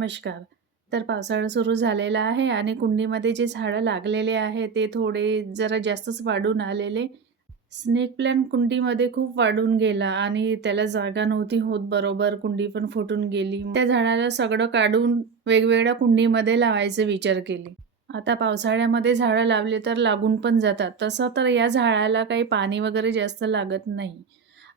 नमस्कार. तर पावसाळा सुरू झालेला आहे आणि कुंडीमध्ये जे झाडं लागलेले आहे ते थोडे जरा जास्तच वाढून आलेले. स्नेक प्लांट कुंडीमध्ये खूप वाढून गेला आणि त्याला जागा नव्हती होत बरोबर, कुंडी पण फुटून गेली. त्या झाडाला सगळं काढून वेगवेगळ्या कुंडीमध्ये लावायचा विचार केली. आता पावसाळ्यामध्ये झाडं लावली तर लागून पण जातात. तसं तर या झाडाला काही पाणी वगैरे जास्त लागत नाही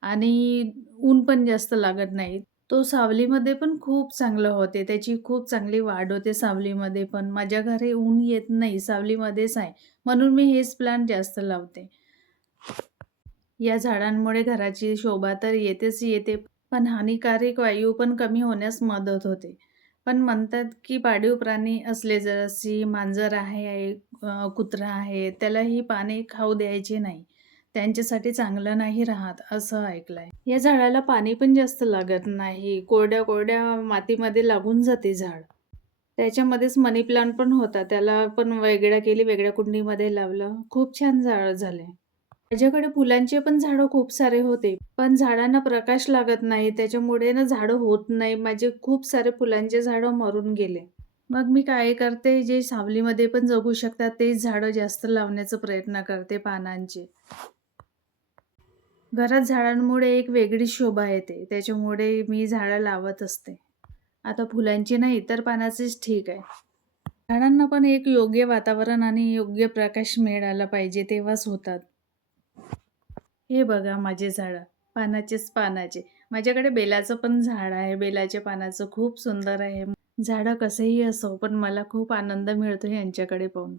आणि ऊन पण जास्त लागत नाही. तो सावलीमध्ये पण खूप चांगलं होते. त्याची खूप चांगली वाढ होते सावलीमध्ये पण. माझ्या घरी ऊन येत नाही, सावलीमध्येच आहे. म्हणून मी हेच प्लांट जास्त लावते. या झाडांमुळे घराची शोभा तर येतेच येते, पण हानिकारक वायू पण कमी होण्यास मदत होते. पण म्हणतात, की पाळीव प्राणी असले जशी मांजर आहे, कुत्रा आहे, त्यालाही पाने खाऊ द्यायचे नाही. त्यांच्यासाठी चांगलं नाही राहत, असं ऐकलंय. या झाडाला पाणी पण जास्त लागत नाही. कोरड्या-कोरड्या मातीमध्ये लागून जाते झाड. त्याच्यामध्येच मनी प्लांट पण होता. त्याला पण वेगळ्या केली, वेगळ्या कुंडीमध्ये लावलं. खूप छान झाड झाले. माझ्याकडे फुलांचे पण झाडं खूप सारे होते. पण झाडांना प्रकाश लागत नाही. त्याच्यामुळे ना झाडं होत नाही. माझे खूप सारे फुलांचे झाडं मरून गेले. मग मी काय करते, जे सावलीमध्ये पण जगू शकतात तेच झाडं जास्त लावण्याचा प्रयत्न करते पानांचे. घरात झाडांमुळे एक वेगळी शोभा येते. त्याच्यामुळे मी झाडं लावत असते. आता फुलांची नाही तर पानाचीच ठीक आहे. झाडांना पण एक योग्य वातावरण आणि योग्य प्रकाश मिळाला पाहिजे तेव्हाच होतात. हे बघा माझे झाडं, पानाचेच पानाचे. माझ्याकडे बेलाचं पण झाड आहे. बेलाच्या पानाचं खूप सुंदर आहे. झाडं कसेही असो, पण मला खूप आनंद मिळतो यांच्याकडे पाहून.